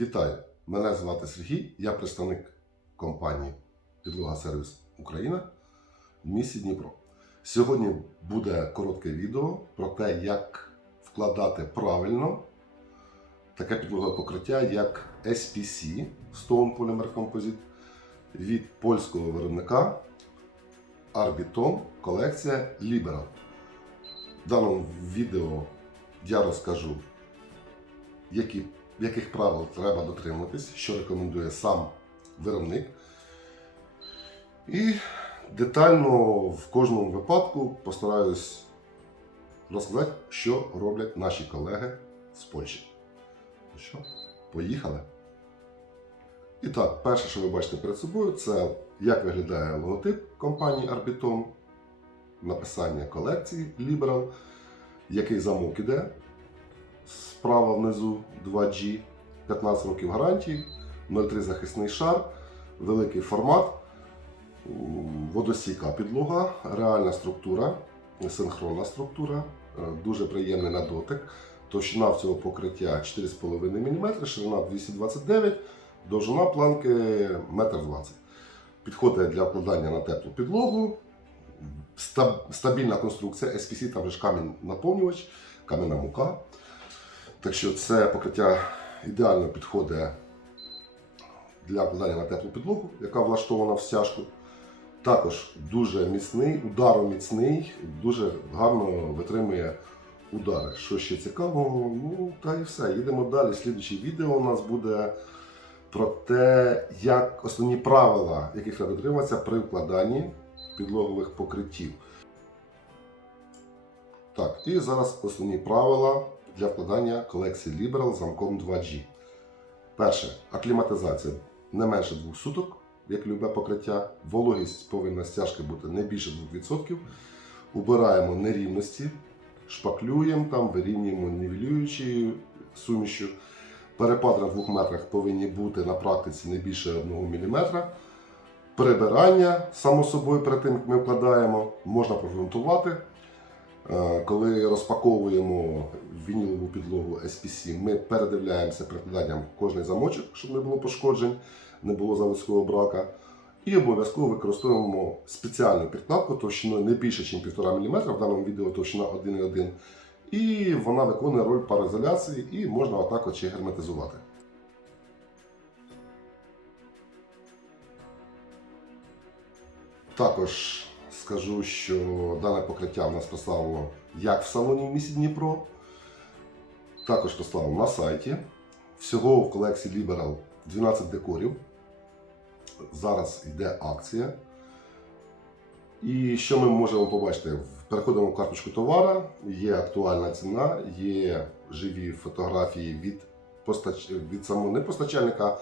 Вітаю! Мене звати Сергій, я представник компанії Підлога Сервіс Україна в місті Дніпро. Сьогодні буде коротке відео про те, як вкладати правильно таке підлогове покриття, як SPC Stone Polymer Composite від польського виробника Arbiton колекція Liberal. В даному відео я розкажу, які яких правил треба дотримуватись, що рекомендує сам виробник. І детально в кожному випадку постараюсь розказати, що роблять наші колеги з Польщі. Ну що, поїхали? І так, перше, що ви бачите перед собою, це як виглядає логотип компанії Arbiton, написання колекції Liberal, який замок іде, справа внизу 2G, 15 років гарантії, 0,3 захисний шар, великий формат, м, водостійка підлога, реальна структура, синхронна структура, е, дуже приємний на дотик. Товщина цього покриття 4,5 мм, ширина 229 довжина планки 1,20 м. Підходить для вкладання на теплу підлогу. Стаб- Стабільна конструкція, SPC, там же ж камінь наповнювач, кам'яна мука. Так що це покриття ідеально підходить для вкладання на теплу підлогу, яка влаштована в стяжку. Також дуже міцний, удароміцний, дуже гарно витримує удари. Що ще цікавого, ну та і все. Їдемо далі. Слідуюче відео у нас буде про те, як основні правила, яких треба дотримуватися при вкладанні підлогових покриттів. Так, і зараз основні правила для вкладання колекції Liberal замком 2G. Перше, акліматизація не менше 2 суток, як любе покриття. Вологість повинна стяжки бути не більше 2%. Убираємо нерівності, шпаклюємо там, вирівнюємо нівелюючою сумішю. Перепади на 2 метрах повинні бути на практиці не більше 1 мм. Прибирання, само собою, перед тим, як ми вкладаємо, можна прогрунтувати. Е, Коли розпаковуємо вінілову підлогу SPC, ми передивляємося прикладанням кожний замочок, щоб не було пошкоджень, не було заводського брака. І обов'язково використовуємо спеціальну підкладку товщиною не більше, ніж 1,5 мм, в даному відео товщина 1,1 І вона виконує роль пароізоляції і можна отак от ще герметизувати. Також скажу, що дане покриття в нас представлено як в салоні в місті Дніпро, також представлено на сайті. Всього в колекції Liberal 12 декорів. Зараз йде акція. І що ми можемо побачити? Переходимо в карточку товара, є актуальна ціна, є живі фотографії від, постач... від самого не постачальника,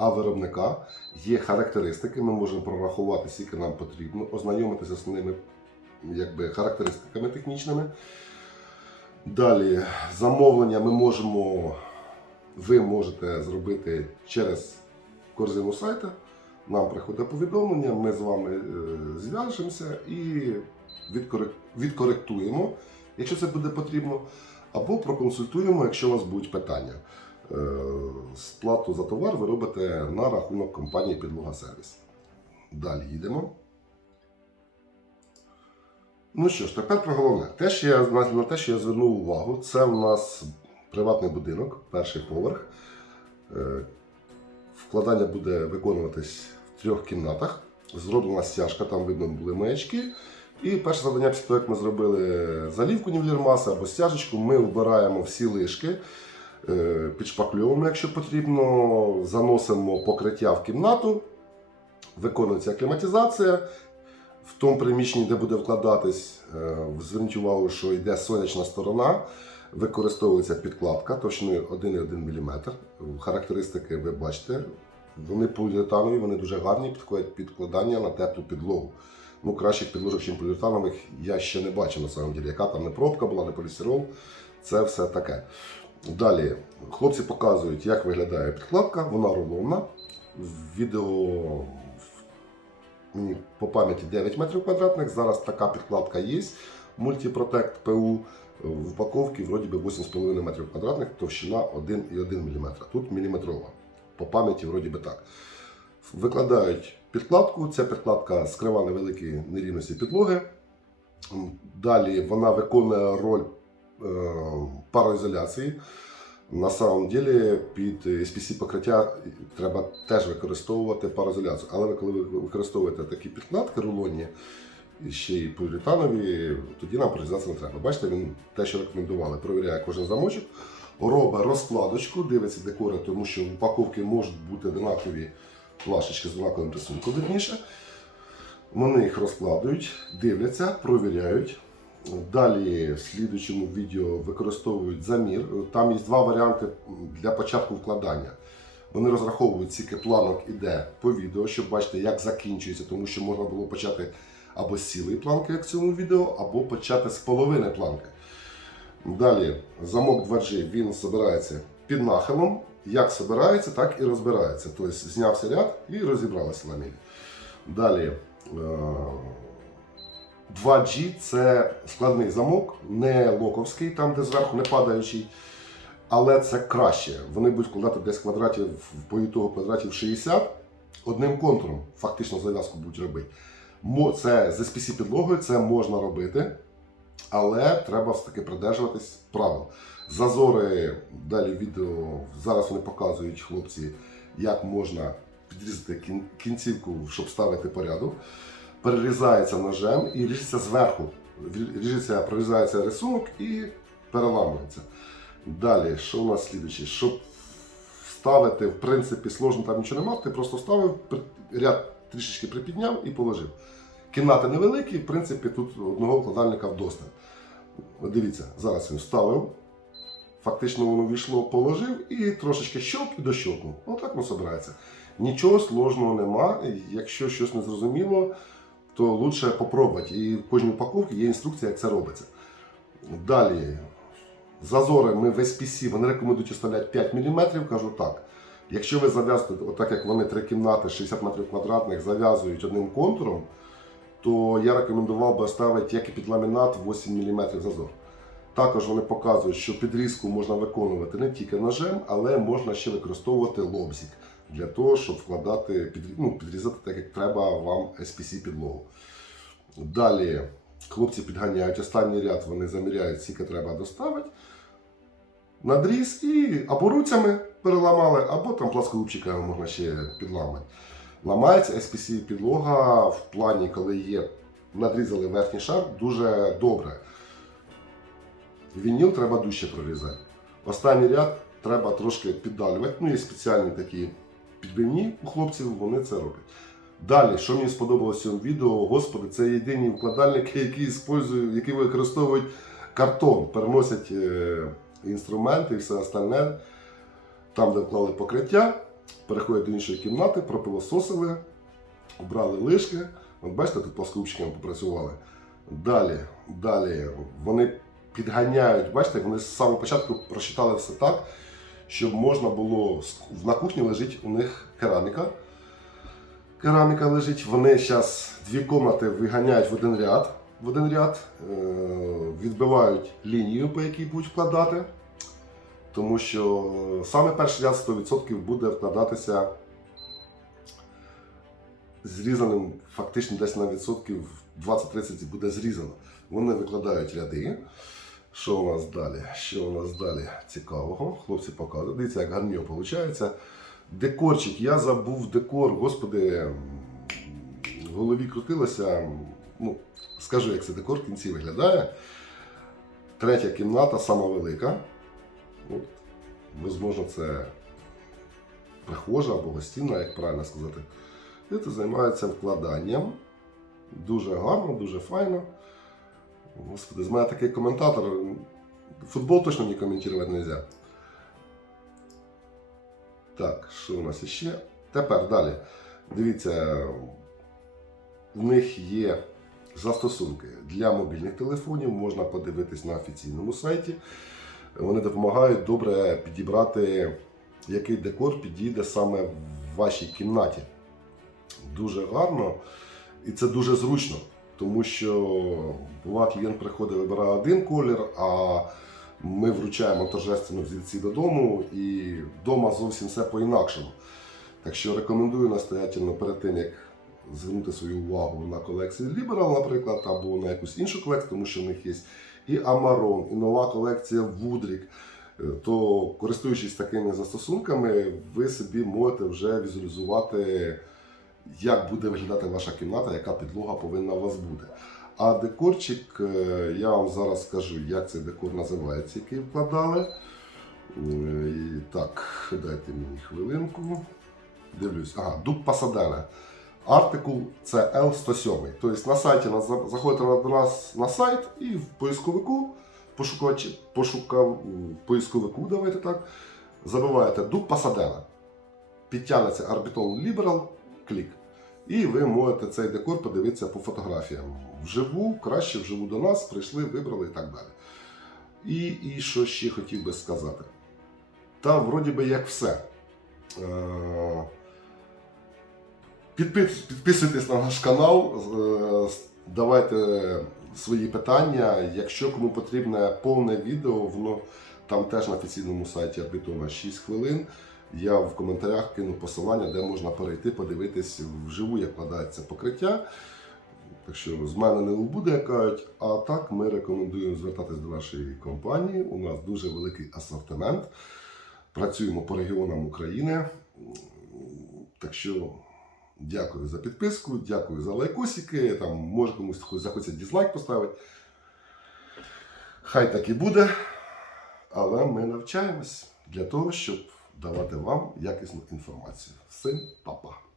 а виробника. Є характеристики, ми можемо прорахувати, скільки нам потрібно, ознайомитися з основними якби, характеристиками технічними. Далі замовлення ми можемо, ви можете зробити через корзину сайту. Нам приходить повідомлення, ми з вами е, зв'яжемося і відкорек- відкоректуємо, якщо це буде потрібно, або проконсультуємо, якщо у вас будуть питання. Е, Сплату за товар ви робите на рахунок компанії Підлога Сервіс. Далі їдемо. Ну що ж, тепер про головне. Те, що я, на те, що я звернув увагу, це у нас приватний будинок, перший поверх. Е, Вкладання буде виконуватись в трьох кімнатах. Зроблена стяжка, там видно були маячки. І перше завдання після того, як ми зробили залівку нівелір-маси або стяжечку, ми вбираємо всі лишки, е, підшпакльовуємо, якщо потрібно, заносимо покриття в кімнату, виконується акліматизація. В тому приміщенні, де буде вкладатись, е, зверніть увагу, що йде сонячна сторона, використовується підкладка товщиною 1,1 мм. Характеристики ви бачите, вони поліуретанові, вони дуже гарні, підходять під вкладання на теплу підлогу. Ну, кращих підложок, ніж поліуретанових, я ще не бачив на самом деле. Яка там не пробка була, не полістирол, це все таке. Далі хлопці показують, як виглядає підкладка, вона рулонна. Відео мені по пам'яті 9 метрів квадратних. Зараз така підкладка є. Multiprotect PU. В упаковці вроді би 8,5 метрів квадратних, товщина 1,1 мм. Тут міліметрова. По пам'яті вроді би так. Викладають підкладку. Ця підкладка скриває невеликі нерівності підлоги. Далі вона виконує роль пароізоляції. На самом деле під SPC покриття треба теж використовувати пароізоляцію. Але коли ви використовуєте такі підкладки рулонні, ще й поліуретанові, тоді нам пароізоляція не треба. Бачите, він те, що рекомендували, провіряє кожен замочок, робить розкладочку, дивиться декори, тому що в упаковці можуть бути одинакові плашечки з однаковим рисунком. Вони їх розкладують, дивляться, провіряють. Далі в слідуючому відео використовують замір. Там є два варіанти для початку вкладання. Вони розраховують, скільки планок іде по відео, щоб бачити, як закінчується, тому що можна було почати або з цілої планки, як в цьому відео, або почати з половини планки. Далі замок 2G він збирається під нахилом. Як збирається, так і розбирається. Тобто знявся ряд і розібралися на мілі. Далі е, 2G це складний замок, не локовський, там де зверху не падаючий. Але це краще. Вони будуть вкладати десь квадратів по ітогу квадратів 60 одним контуром, фактично зав'язку будуть робити. Це з SPC підлогою це можна робити, але треба все-таки придержуватись правил. Зазори далі в відео зараз вони показують хлопці, як можна підрізати кін- кінцівку, щоб ставити порядок. Перерізається ножем і ріжеться зверху. Ріжеться, прорізається рисунок і переламується. Далі, що у нас слідуюче? Щоб вставити, в принципі, сложно там нічого немає, ти просто вставив, ряд трішечки припідняв і положив. Кімнати невеликі, в принципі, тут одного вкладальника вдосталь. Дивіться, зараз він вставив, фактично воно війшло, положив і трошечки щелк і дощолкнув. Отак воно збирається. Нічого сложного нема. Якщо щось не зрозуміло, то краще попробувати. І в кожній упаковці є інструкція, як це робиться. Далі, зазори ми в SPC, вони рекомендують оставляти 5 мм, кажу так. Якщо ви зав'язуєте, отак як вони три кімнати 60 метрів квадратних зав'язують одним контуром, то я рекомендував би оставити, як і під ламінат, 8 мм зазор. Також вони показують, що підрізку можна виконувати не тільки ножем, але можна ще використовувати лобзик для того, щоб вкладати, підрі- ну, підрізати так, як треба вам SPC підлогу. Далі хлопці підганяють останній ряд, вони заміряють, скільки треба доставити. Надріз і або руцями переламали, або там пласкогубчиками можна ще підламати. Ламається SPC підлога в плані, коли є надрізали верхній шар, дуже добре. Вініл треба дужче прорізати. Останній ряд треба трошки піддалювати. Ну, є спеціальні такі підбивні у хлопців, вони це роблять. Далі, що мені сподобалося цьому відео, господи, це єдині вкладальники, які які використовують картон, переносять е, інструменти і все остальне. Там, де вклали покриття, переходять до іншої кімнати, пропилососили, обрали лишки. От бачите, тут пласкупчиками попрацювали. Далі, далі вони підганяють, бачите, вони з самого початку прочитали все так, щоб можна було на кухні лежить у них кераміка. Кераміка лежить. Вони зараз дві кімнати виганяють в один ряд, в один ряд, е, відбивають лінію, по якій будуть вкладати. Тому що саме перший ряд 100% буде вкладатися зрізаним, фактично десь на відсотків 20-30 буде зрізано. Вони викладають ряди. Що у нас далі? Що у нас далі цікавого? Хлопці показують. Дивіться, як гарньо виходить. Декорчик, я забув декор, господи, в голові крутилося. Ну, скажу, як це декор в кінці виглядає. Третя кімната, сама велика. От, можливо, це прихожа або гостінна, як правильно сказати. Це займається вкладанням. Дуже гарно, дуже файно. Господи, з мене такий коментатор. Футбол точно не коментувати не можна. Так, що у нас ще? Тепер далі. Дивіться, в них є застосунки для мобільних телефонів, можна подивитись на офіційному сайті. Вони допомагають добре підібрати, який декор підійде саме в вашій кімнаті. Дуже гарно і це дуже зручно. Тому що буває, клієнт приходить, вибирає один колір, а ми вручаємо торжественно взірці додому, і вдома зовсім все по-інакшому. Так що рекомендую настоятельно перед тим, як звернути свою увагу на колекцію Liberal, наприклад, або на якусь іншу колекцію, тому що в них є і Амарон, і нова колекція Вудрік. Е, То користуючись такими застосунками, ви собі можете вже візуалізувати, як буде виглядати ваша кімната, яка підлога повинна у вас бути. А декорчик, е, я вам зараз скажу, як цей декор називається, який вкладали. Е, і Так, дайте мені хвилинку. Дивлюсь, ага, дуб Пасадена. Артикул це L107. Тобто на сайті заходите до нас на сайт і в поисковику, пошукачі, пошукав, поисковику, давайте так, забиваєте дуб Пасадена. Підтягнеться Arbiton Liberal, клік. І ви можете цей декор подивитися по фотографіям. Вживу, краще вживу до нас, прийшли, вибрали і так далі. І, і що ще хотів би сказати. Та вроді би як все. Е, Підписуйтесь на наш канал, е, давайте свої питання. Якщо кому потрібне повне відео, воно там теж на офіційному сайті Арбітона 6 хвилин. Я в коментарях кину посилання, де можна перейти, подивитись вживу, як складається покриття. Так що з мене не убуде, як кажуть. А так ми рекомендуємо звертатись до нашої компанії. У нас дуже великий асортимент. Працюємо по регіонам України. Так що дякую за підписку, дякую за лайкосики. Там може комусь захочеться дізлайк поставити. Хай так і буде. Але ми навчаємось для того, щоб давати вам якісну інформацію. Всім па-па!